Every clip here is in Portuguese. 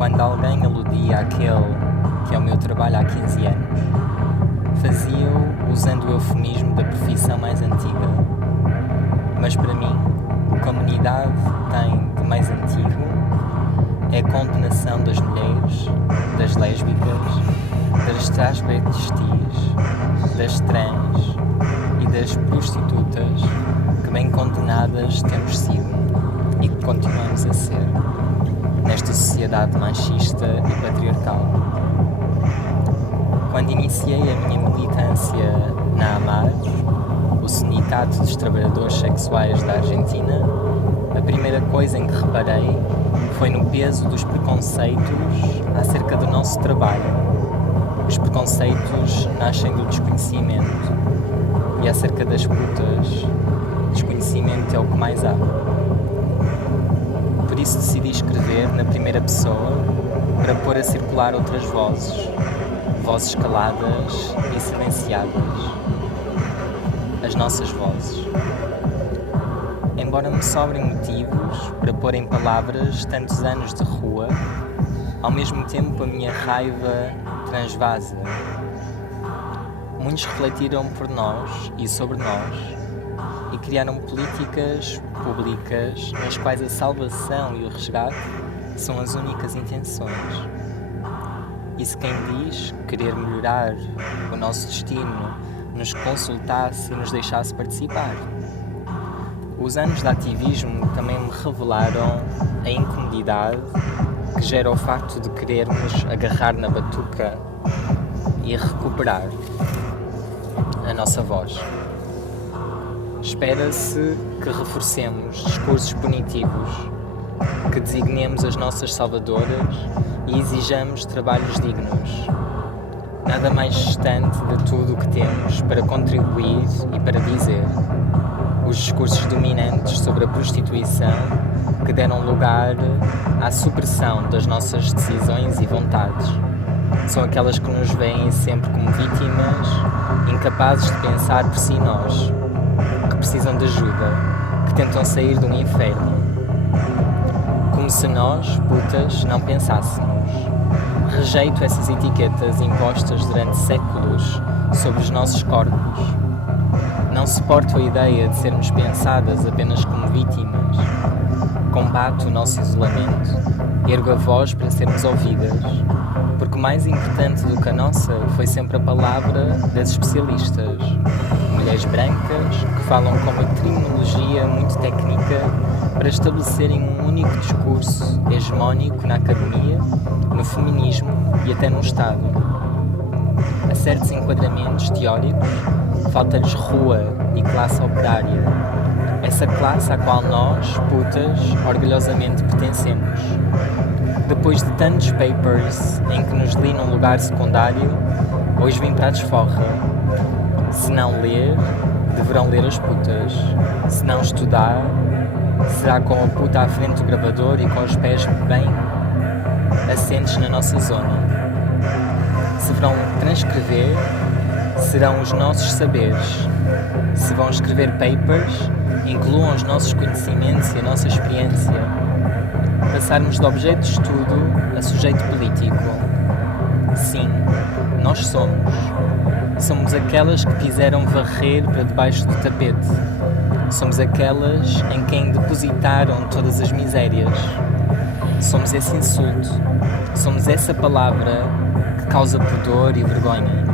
Quando alguém aludia àquele que é o meu trabalho há 15 anos, fazia-o usando o eufemismo da profissão mais antiga. Mas para mim, o que a humanidade tem de mais antigo é a condenação das mulheres, das lésbicas, das transvestis, das trans e das prostitutas que bem condenadas temos sido e que continuamos a ser nesta sociedade machista e patriarcal. Quando iniciei a minha militância na AMAR, o Sindicato dos Trabalhadores Sexuais da Argentina, a primeira coisa em que reparei foi no peso dos preconceitos acerca do nosso trabalho. Os preconceitos nascem do desconhecimento e acerca das putas, desconhecimento é o que mais há. Por isso decidi escrever na primeira pessoa para pôr a circular outras vozes caladas e silenciadas, as nossas vozes. Embora me sobrem motivos para pôr em palavras tantos anos de rua, ao mesmo tempo a minha raiva transvasa. Muitos refletiram por nós e sobre nós e criaram políticas públicas nas quais a salvação e o resgate são as únicas intenções. E se quem diz querer melhorar o nosso destino nos consultasse e nos deixasse participar? Os anos de ativismo também me revelaram a incomodidade que gera o facto de querermos agarrar na batuca e recuperar a nossa voz. Espera-se que reforcemos discursos punitivos, que designemos as nossas salvadoras e exijamos trabalhos dignos. Nada mais distante de tudo o que temos para contribuir e para dizer. Os discursos dominantes sobre a prostituição que deram lugar à supressão das nossas decisões e vontades. São aquelas que nos veem sempre como vítimas, incapazes de pensar por si nós, que precisam de ajuda, que tentam sair de um inferno. Como se nós, putas, não pensássemos. Rejeito essas etiquetas impostas durante séculos sobre os nossos corpos. Não suporto a ideia de sermos pensadas apenas como vítimas. Combato o nosso isolamento, ergo a voz para sermos ouvidas, porque o mais importante do que a nossa foi sempre a palavra das especialistas. Mulheres brancas que falam com uma terminologia muito técnica para estabelecerem um único discurso hegemónico na academia, no feminismo e até no Estado. A certos enquadramentos teóricos falta-lhes rua e classe operária, essa classe à qual nós, putas, orgulhosamente pertencemos. Depois de tantos papers em que nos li num lugar secundário, hoje vim para a desforra. Se não ler, deverão ler as putas. Se não estudar, será com a puta à frente do gravador e com os pés bem assentes na nossa zona. Se vão transcrever, serão os nossos saberes. Se vão escrever papers, incluam os nossos conhecimentos e a nossa experiência. Passarmos de objeto de estudo a sujeito político. Sim, nós somos. Somos aquelas que quiseram varrer para debaixo do tapete. Somos aquelas em quem depositaram todas as misérias. Somos esse insulto. Somos essa palavra que causa pudor e vergonha.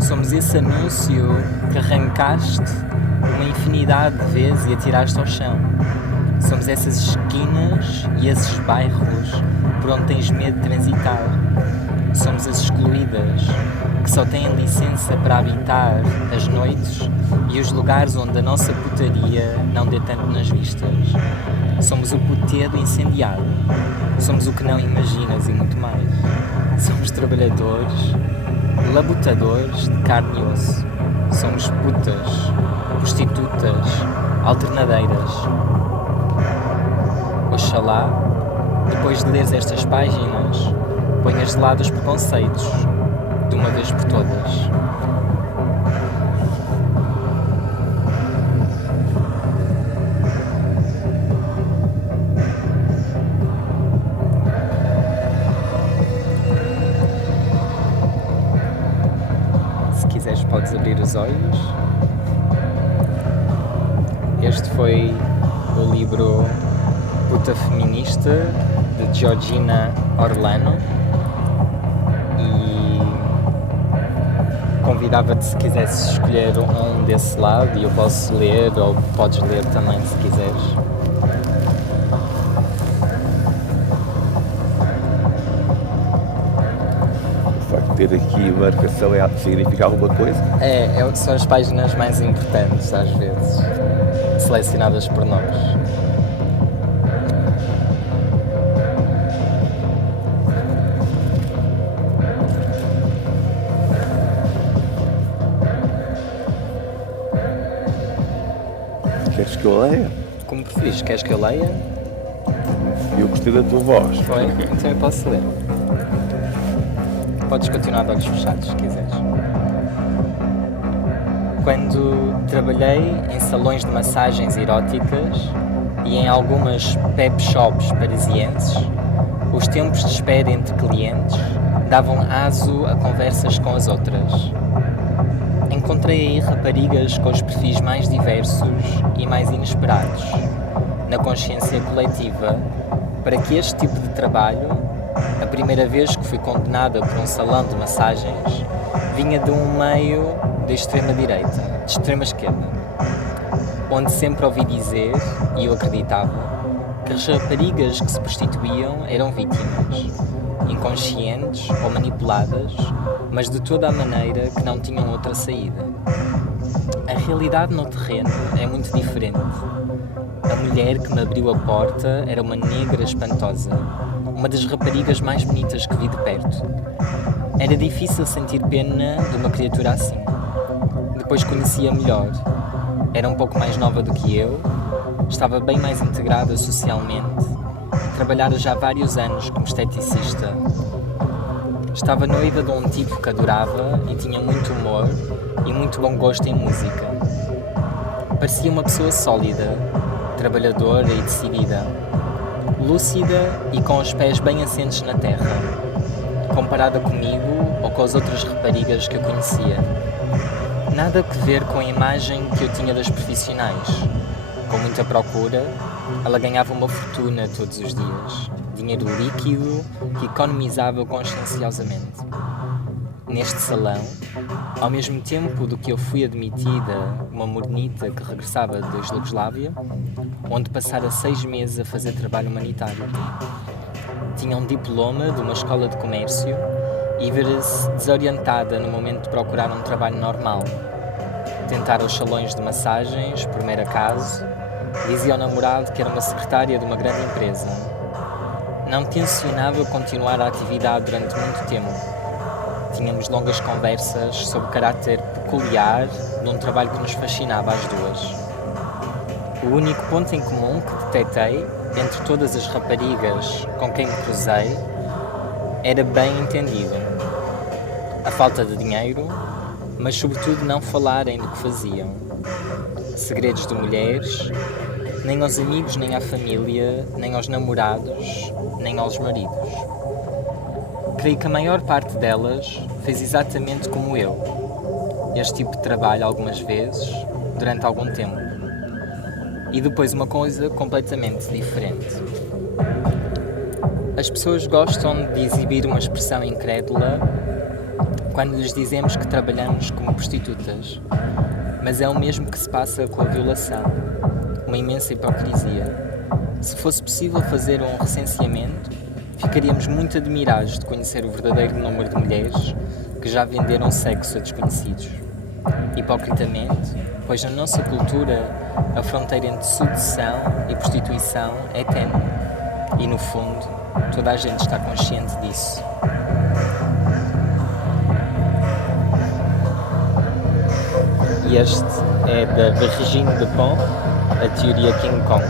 Somos esse anúncio que arrancaste uma infinidade de vezes e atiraste ao chão. Somos essas esquinas e esses bairros por onde tens medo de transitar. Somos as excluídas que só têm licença para habitar as noites e os lugares onde a nossa putaria não dê tanto nas vistas. Somos o putedo incendiado. Somos o que não imaginas e muito mais. Somos trabalhadores, labutadores de carne e osso. Somos putas, prostitutas, alternadeiras. Oxalá, depois de leres estas páginas, ponhas de lado os preconceitos, de uma vez por todas. podes abrir os olhos. Este foi o livro Puta Feminista, de Georgina Orlano, e convidava-te, se quisesses escolher um desse lado, e eu posso ler, ou podes ler também se quiseres. O facto de ter aqui marcação significa alguma coisa? São as páginas mais importantes às vezes, selecionadas por nós. Queres que eu leia? Como preferes, queres que eu leia? Eu gostei da tua voz. Foi? Então eu posso ler. Podes continuar de olhos fechados, se quiseres. Quando trabalhei em salões de massagens eróticas e em algumas pep shops parisienses, os tempos de espera entre clientes davam aso a conversas com as outras. Encontrei aí raparigas com os perfis mais diversos e mais inesperados, na consciência coletiva, para que este tipo de trabalho, a primeira vez que fui condenada por um salão de massagens, vinha de um meio da extrema-direita, de extrema-esquerda, onde sempre ouvi dizer, e eu acreditava, que as raparigas que se prostituíam eram vítimas, inconscientes ou manipuladas, mas de toda a maneira que não tinham outra saída. A realidade no terreno é muito diferente. A mulher que me abriu a porta era uma negra espantosa, uma das raparigas mais bonitas que vi de perto. Era difícil sentir pena de uma criatura assim. Depois conhecia melhor. Era um pouco mais nova do que eu, estava bem mais integrada socialmente, trabalhara já há vários anos como esteticista. Estava noiva de um tipo que adorava e tinha muito humor e muito bom gosto em música. Parecia uma pessoa sólida, trabalhadora e decidida, lúcida e com os pés bem assentes na terra, comparada comigo ou com as outras raparigas que eu conhecia. Nada a ver com a imagem que eu tinha das profissionais. Com muita procura, ela ganhava uma fortuna todos os dias, dinheiro líquido que economizava conscienciosamente. Neste salão, ao mesmo tempo do que eu fui admitida uma mornita que regressava da Iugoslávia, onde passara 6 meses a fazer trabalho humanitário. Tinha um diploma de uma escola de comércio e vira-se desorientada no momento de procurar um trabalho normal. Tentara os salões de massagens, por mero acaso, dizia ao namorado que era uma secretária de uma grande empresa. Não tencionava continuar a atividade durante muito tempo. Tínhamos longas conversas sobre o caráter peculiar de um trabalho que nos fascinava às duas. O único ponto em comum que detectei entre todas as raparigas com quem me cruzei era bem entendido. A falta de dinheiro, mas sobretudo não falarem do que faziam. Segredos de mulheres, nem aos amigos, nem à família, nem aos namorados, nem aos maridos. Creio que a maior parte delas fez exatamente como eu. Este tipo de trabalho algumas vezes, durante algum tempo. E depois uma coisa completamente diferente. As pessoas gostam de exibir uma expressão incrédula quando lhes dizemos que trabalhamos como prostitutas, mas é o mesmo que se passa com a violação, uma imensa hipocrisia. Se fosse possível fazer um recenseamento, ficaríamos muito admirados de conhecer o verdadeiro número de mulheres que já venderam sexo a desconhecidos. Hipocritamente, pois na nossa cultura a fronteira entre sedução e prostituição é ténue e, no fundo, toda a gente está consciente disso. E este é da Virginie Despentes, a teoria King Kong.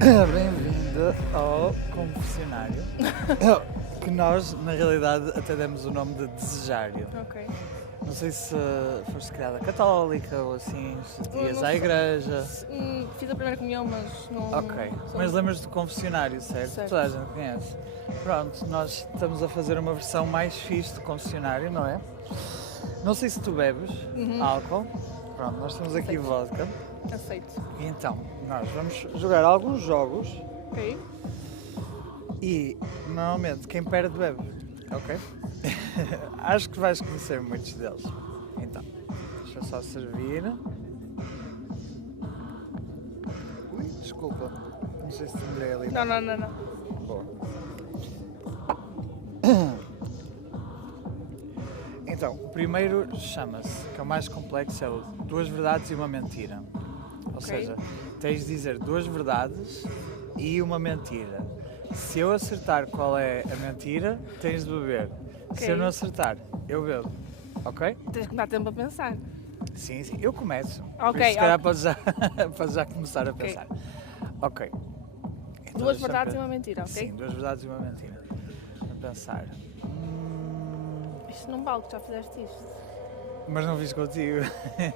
Bem-vinda ao confessionário. Que nós, na realidade, até demos o nome de Desejário. Ok. Não sei se foste criada católica ou assim, se ias não à sei. igreja. Fiz a primeira comunhão, mas não... Ok, mas lembras-te do confessionário, certo? Certo. Toda a gente conhece. Pronto, nós estamos a fazer uma versão mais fixe do confessionário, não é? Não sei se tu bebes álcool. Pronto, nós temos aqui Aceito. vodka. Aceito. E então, nós vamos jogar alguns jogos Ok. e, normalmente, quem perde bebe, ok? Acho que vais conhecer muitos deles. Então, deixa eu só servir. Ui, desculpa. Não sei se te molhei ali. Não. Boa. Então, o primeiro chama-se, que é o mais complexo, é o duas verdades e uma mentira. Ou Ok. seja, tens de dizer duas verdades e uma mentira. Se eu acertar qual é a mentira, tens de beber. Se Ok. eu não acertar, eu bebo. Ok? Tens que dar tempo a pensar. Sim, eu começo. Ok, Por isso, se calhar ok. podes já começar a Ok. pensar. Ok. Então, Duas deixa-me verdades e pe- uma mentira, ok? Sim, duas verdades e uma mentira. Deixa-me pensar. Isto não vale, que já fizeste isto. Mas não fiz contigo.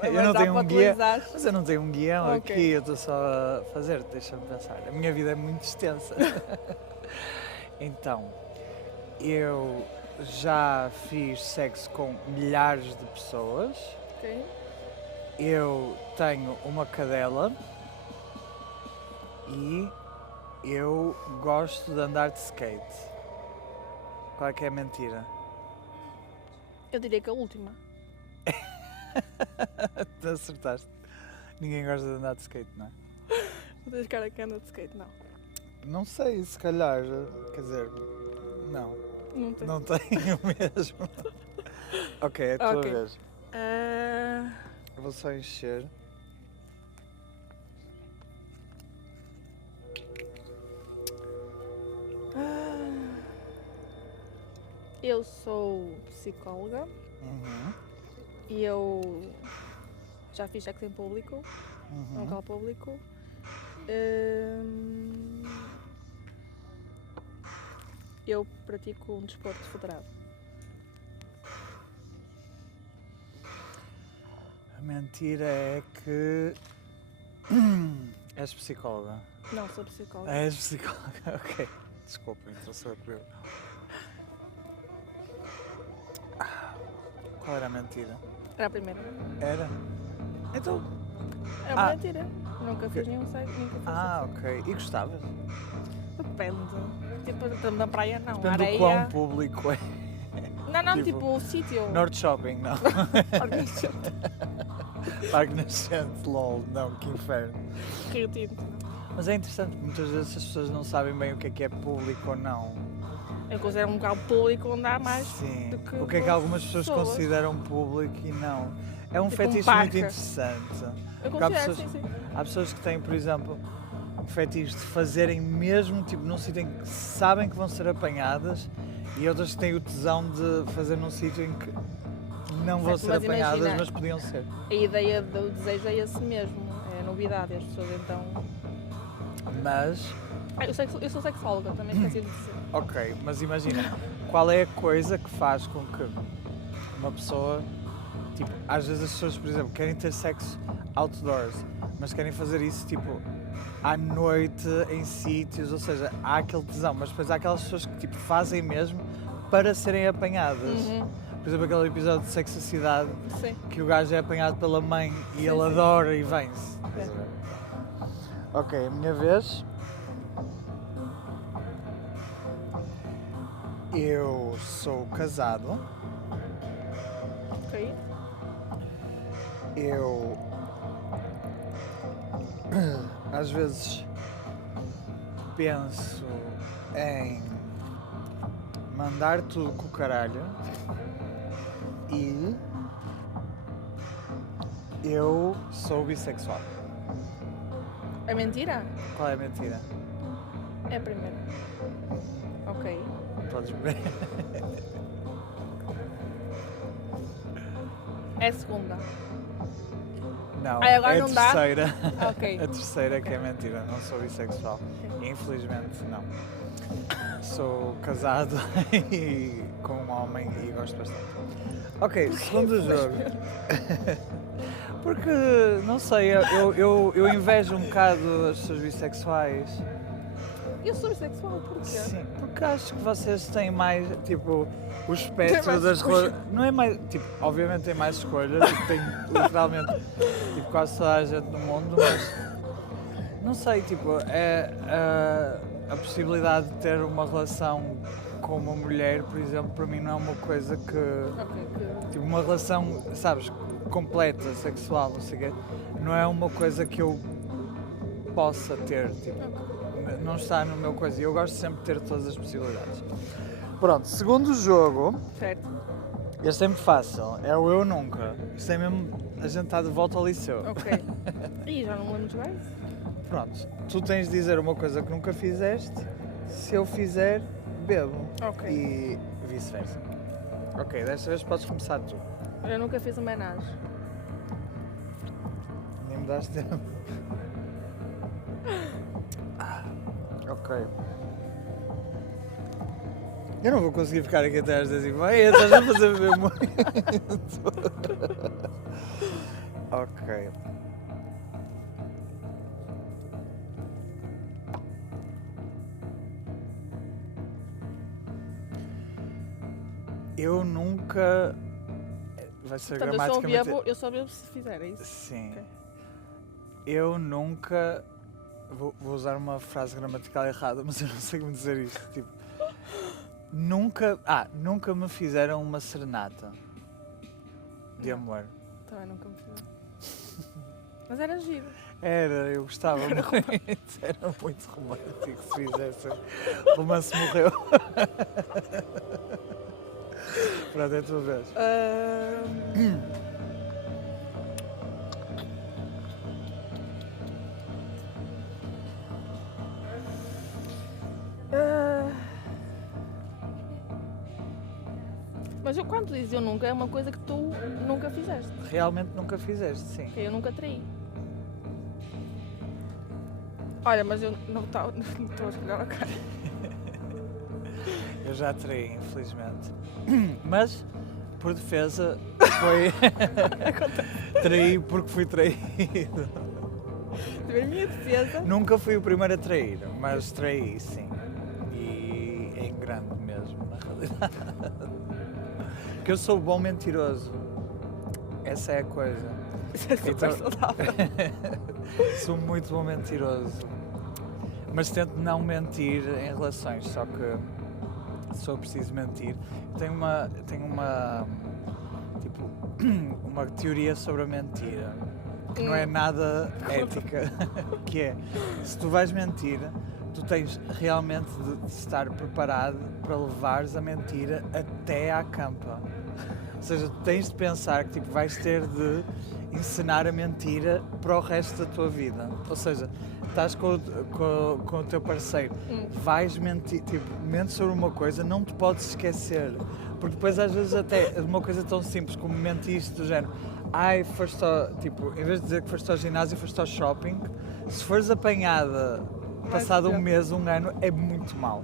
Mas Eu não dá tenho para um guia. atualizar. Mas eu não tenho um guião Ok. aqui, eu estou só a fazer, deixa-me pensar. A minha vida é muito extensa. Então, eu já fiz sexo com milhares de pessoas. Ok. Eu tenho uma cadela e eu gosto de andar de skate. Qual é que é a mentira? Eu diria que a última. Tu acertaste. Ninguém gosta de andar de skate, não é? Não tens cara que anda de skate, não. Não sei, se calhar. Quer dizer, não. Não tens. Não tenho mesmo. Ok, é a tua Ok. vez. Ah, Eu vou só encher. eu sou psicóloga Uhum. e eu já fiz sexo em público, num Uhum. local público. Eu pratico um desporto federado. A mentira é que. És psicóloga. Não, sou psicóloga. És psicóloga, ok. Desculpa, então sou eu que bebo. Qual era a mentira? Era a primeira. Era? Então. É uma Ah. mentira. Nunca fiz nenhum sexo, nunca fiz Ah, ok. E gostavas? sexo. Depende. Tipo, estamos na praia, não. Depende do Areia. quão público é. Não, tipo, tipo o sítio. North Shopping, não. Organizado. Parque Nascente, lol, não, que inferno. Rio Tinto. Mas é interessante, porque muitas vezes as pessoas não sabem bem o que é público ou não. Eu considero um local público onde há mais Sim. do que O que é que duas algumas pessoas consideram público e não. É um Tipo um fetiche parque. muito interessante. Eu Porque há considero, pessoas- sim. Há pessoas que têm, por exemplo, um fetiche de fazerem mesmo, tipo, num sítio em que sabem que vão ser apanhadas e outras que têm o tesão de fazer num sítio em que não vão Certo, ser mas apanhadas, imagina- mas podiam ser. A ideia do desejo é esse mesmo. É a novidade. E as pessoas então. Mas, Eu sou sexóloga, também esqueci de dizer. ok, mas imagina, qual é a coisa que faz com que uma pessoa, tipo, às vezes as pessoas, por exemplo, querem ter sexo outdoors, mas querem fazer isso, tipo, à noite, em sítios, ou seja, há aquele tesão, mas depois há aquelas pessoas que, tipo, fazem mesmo para serem apanhadas. Uhum. Por exemplo, aquele episódio de Sexo e Cidade, Sim. que o gajo é apanhado pela mãe e Sim, ele sim. adora e vem-se. É. Estás a ver? Ok, a minha vez. Eu sou casado. Ok. Eu às vezes penso em mandar tudo com o caralho e eu sou bissexual. É mentira? Qual é a mentira? É a primeira. Ok. Podes ver. É a segunda. Não, Ai, agora é a não dá? terceira. Ok. A terceira que é mentira, não sou bissexual. Infelizmente, não. Sou casado e com um homem e gosto bastante. Ok, segundo jogo. Porque, não sei, eu invejo um bocado as pessoas bissexuais. Eu sou bissexual, porquê? Sim, porque acho que vocês têm mais, tipo, o espectro mais das escolha. relações. Não é mais, tipo, obviamente tem mais escolhas, tipo, tem literalmente, tipo, quase toda a gente no mundo, mas não sei, tipo, a possibilidade de ter uma relação com uma mulher, por exemplo, para mim não é uma coisa que. Ok, que... Tipo, uma relação, sabes, completa, sexual, não sei o quê, não é uma coisa que eu possa ter, tipo, não está no meu coisa. E eu gosto sempre de ter todas as possibilidades. Pronto, segundo jogo, Certo. este é muito fácil, é o Eu Nunca. Isto é mesmo, a gente está de volta ao liceu. Ok. Ih, já não me lembro de jogar isso. Pronto, tu tens de dizer uma coisa que nunca fizeste, se eu fizer, bebo. Ok. E vice-versa. Ok, desta vez podes começar tu. Eu nunca fiz homenagem. Nem me das tempo. Ok. Eu não vou conseguir ficar aqui até às 10h30, estás a fazer beber muito. Ok. Eu nunca. Vai ser Portanto, gramaticamente. eu só bebo se fizer, é isso? Sim. Ok. Eu nunca. Vou usar uma frase gramatical errada, mas eu não sei como dizer isto. Tipo, nunca. Nunca me fizeram uma serenata de Não. amor. Também nunca me fizeram. Mas era giro. Era, eu gostava muito. Era muito romântico se fizesse. O romance morreu. Pronto, é a tua vez. Mas eu, quando dizes eu nunca, é uma coisa que tu nunca fizeste. Realmente nunca fizeste, sim. Que eu nunca traí. Olha, mas eu não estou a escolher a cara. Eu já traí, infelizmente. Mas, por defesa, foi. Traí porque fui traído. A minha defesa. Nunca fui o primeiro a trair, mas traí, sim. E em grande mesmo, na realidade. Porque eu sou bom mentiroso. Essa é a coisa. Isso é super saudável. Sou muito bom mentiroso. Mas tento não mentir em relações, só que se eu preciso mentir. Tenho uma tipo, uma teoria sobre a mentira, que não é nada ética, que é, se tu vais mentir, tu tens realmente de estar preparado para levares a mentira até à campa. Ou seja, tu tens de pensar que tipo, vais ter de encenar a mentira para o resto da tua vida. Ou seja, estás com o teu parceiro, vais mentir, tipo, mentes sobre uma coisa, não te podes esquecer. Porque depois às vezes até uma coisa tão simples como mentiste do género, foste tipo, em vez de dizer que foste ao ginásio, foste ao shopping, se fores apanhada passado um mês, um ano, é muito mau.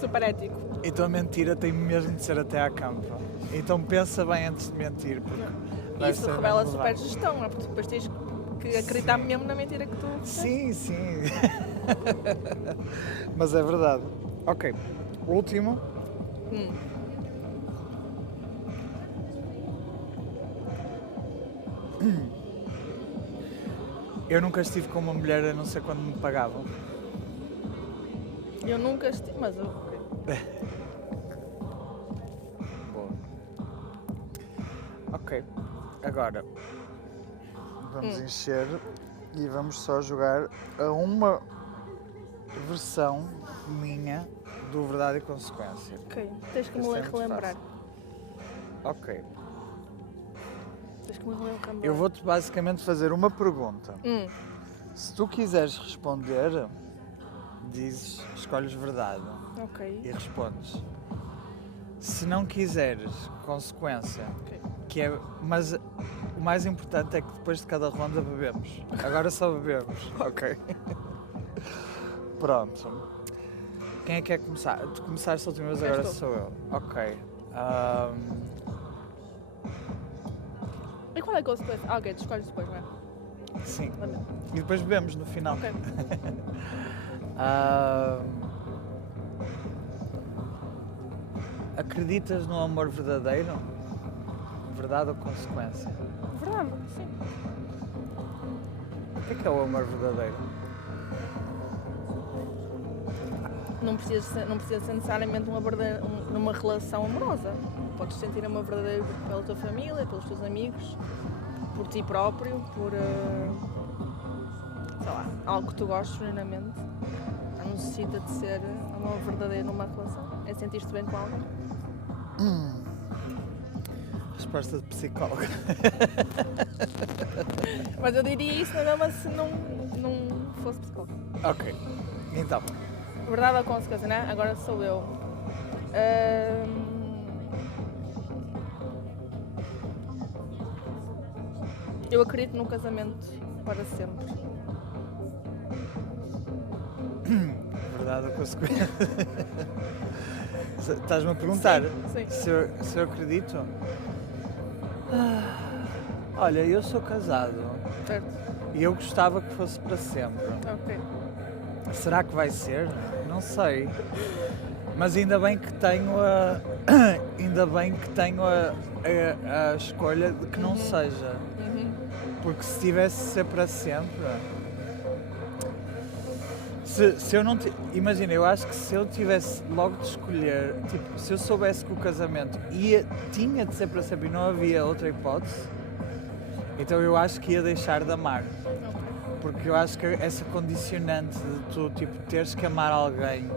Super ético. Então a mentira tem mesmo de ser até à campa. Então pensa bem antes de mentir, porque vai Isso ser revela mesmo super levar. gestão, não é? Porque depois tens que acreditar Sim. mesmo na mentira que tu Sim, sim. Mas é verdade. Ok, último. Eu nunca estive com uma mulher a não ser quando me pagavam. Eu nunca estive, mas eu... Boa. Ok, agora vamos encher e vamos só jogar a uma versão minha do Verdade e Consequência. Ok, tens que me Isso é muito relembrar. Ok, Tens que me relembrar. eu vou-te basicamente fazer uma pergunta. Hum, Se tu quiseres responder, dizes, escolhes verdade ok. e respondes. Se não quiseres, consequência, Ok. que é, mas o mais importante é que depois de cada ronda bebemos. Agora só bebemos. Ok. Pronto. Quem é que quer começar? Tu começaste a última vez, agora És tu. sou eu. Ok. E qual é que eu depois? Ah, ok, tu escolhes depois, não é? Sim. Lamento. E depois bebemos no final. Ok. Acreditas no amor verdadeiro? Verdade ou consequência? Verdade, sim. O que é o amor verdadeiro? Não precisa ser necessariamente numa relação amorosa. Podes sentir amor verdadeiro pela tua família, pelos teus amigos, por ti próprio, por sei lá, algo que tu gostes genuinamente. Não necessita de ser amor verdadeiro numa relação. É sentir-te bem com alguém. Resposta de psicóloga. Mas eu diria isso na mesma se não fosse psicólogo. Ok. Então, Verdade ou consequência, né? Agora sou eu. Eu acredito num casamento para sempre. verdade ou consequência? Estás-me a perguntar Sim. se eu acredito? Olha, eu sou casado Certo? e eu gostava que fosse para sempre. Ok. Será que vai ser? Não sei. Mas ainda bem que tenho a escolha de que não seja. Uhum. Porque se tivesse de ser para sempre. Se eu não. Imagina, eu acho que se eu tivesse logo de escolher, tipo, se eu soubesse que o casamento tinha de ser para sempre e não havia outra hipótese, então eu acho que ia deixar de amar. Porque eu acho que essa condicionante de tu, tipo, teres que amar alguém,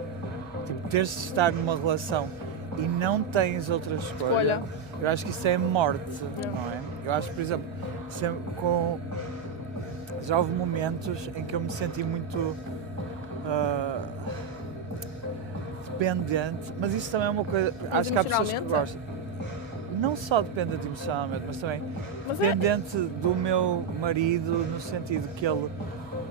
tipo, teres de estar numa relação e não tens outra escolha, eu acho que isso é morte, não é? Eu acho, por exemplo, já houve momentos em que eu me senti muito dependente, mas isso também é uma coisa, acho que há pessoas que gostam. Não só dependente emocionalmente, mas também dependente do meu marido, no sentido que ele,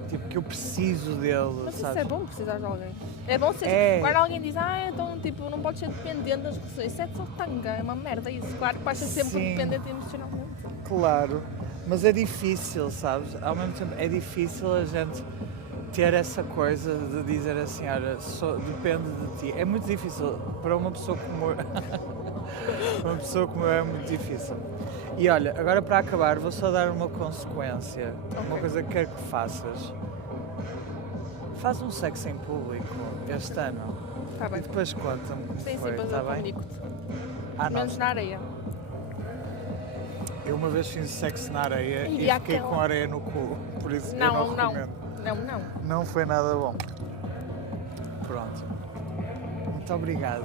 tipo, que eu preciso dele, Mas sabes? isso é bom precisar de alguém. É bom ser. É. Quando alguém diz, então tipo, não podes ser dependente das pessoas. Isso é só tanga, é uma merda isso. Claro que vais ser sempre Sim. dependente emocionalmente. Claro, mas é difícil, sabes? Ao mesmo tempo é difícil a gente ter essa coisa de dizer assim, olha, depende de ti. É muito difícil para uma pessoa como eu. Para uma pessoa como eu é muito difícil. E olha, agora para acabar vou só dar uma consequência, uma coisa que quero que faças. Faz um sexo em público este ano. Tá bem. E depois conta-me como Sim, foi, depois tá eu bem? comunico-te. Ah, Menos não. na areia. Eu uma vez fiz sexo na areia E e fiquei aquela- com areia no cu, por isso eu Não, não não. recomendo. Não. Não foi nada bom. Pronto. Muito obrigado.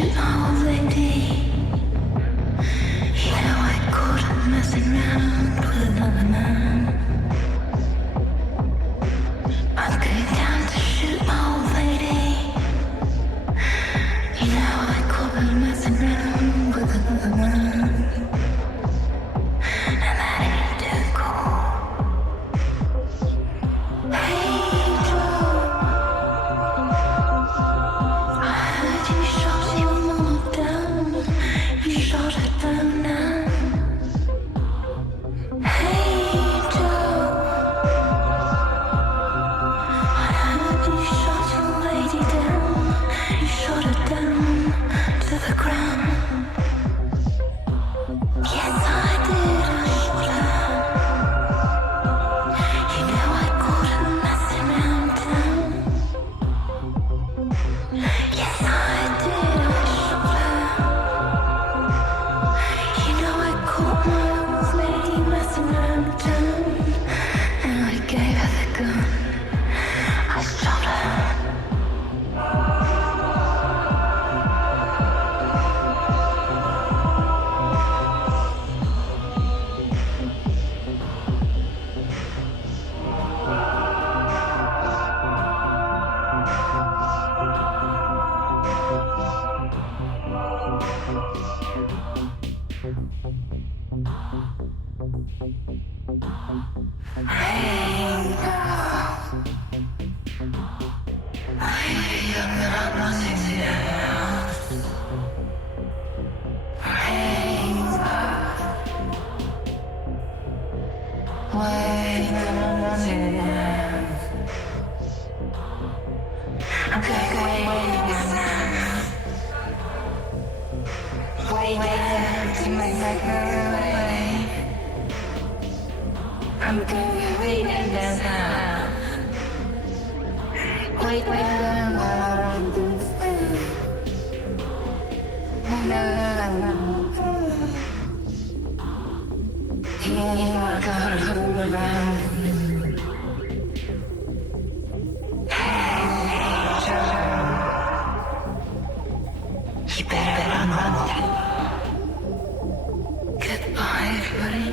shoot my old lady. You know I caught her messing around with another man. I'm going down to shoot my old lady. You know I caught her messing around with another man. And that ain't too cool. Hey Joe, I heard you shot your mama down. You shot her down now. Hey Joe, I heard you shot your lady down. You shot her down to the ground. Yes, I did. I shot her. You know I caught her messing around town. Yes, I did. I shot her. You know I caught my old lady messing around town. And I gave her the gun. I shot her. You better run. Goodbye, everybody.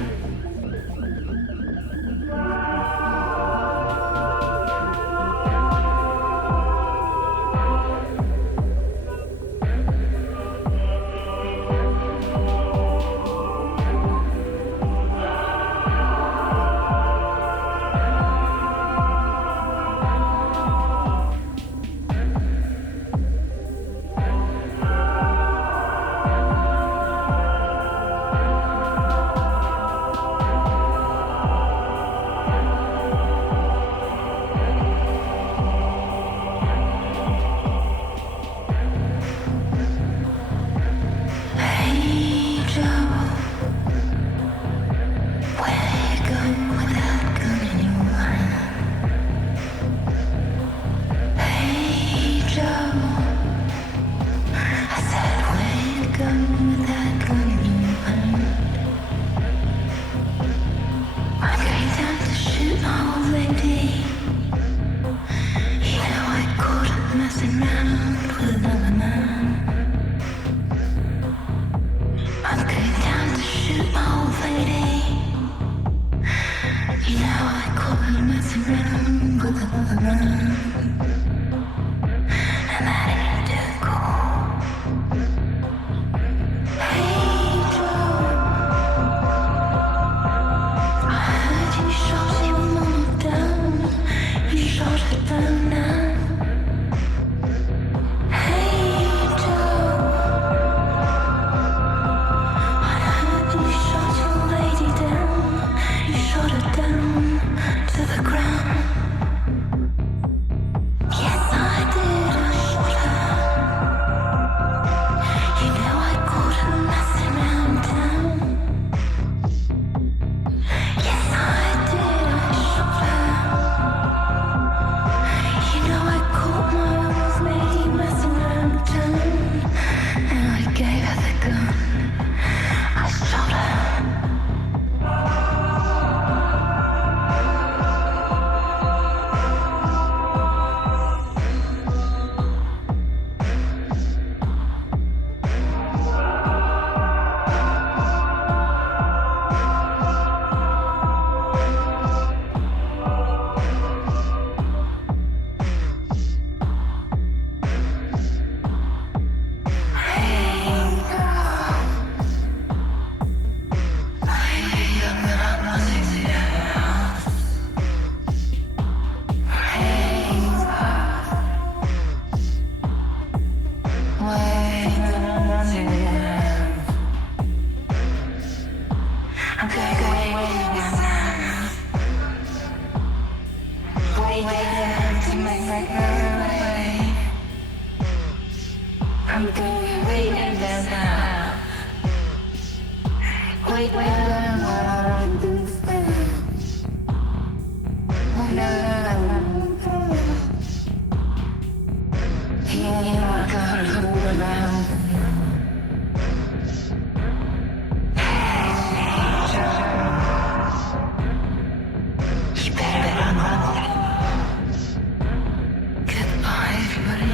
Goodbye, everybody.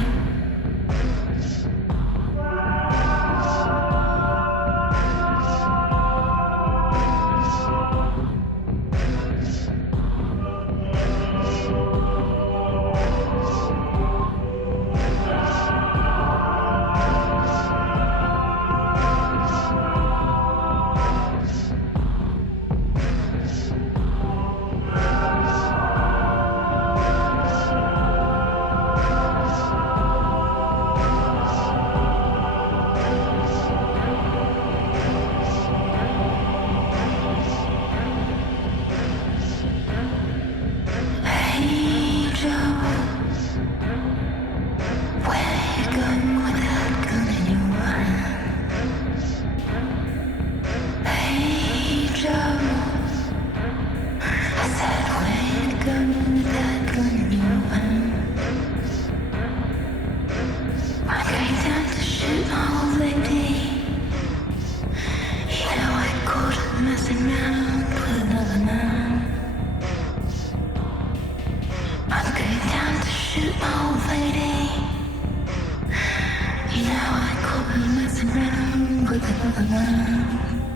Hey Joe, where you going with that gun in your hand? Hey Joe, I said where you going with that gun in your hand? I'm going down to shoot my old lady. You know I caught her messing around with another man. I'm going down to shoot my old lady. You know I caught her messing around with another man.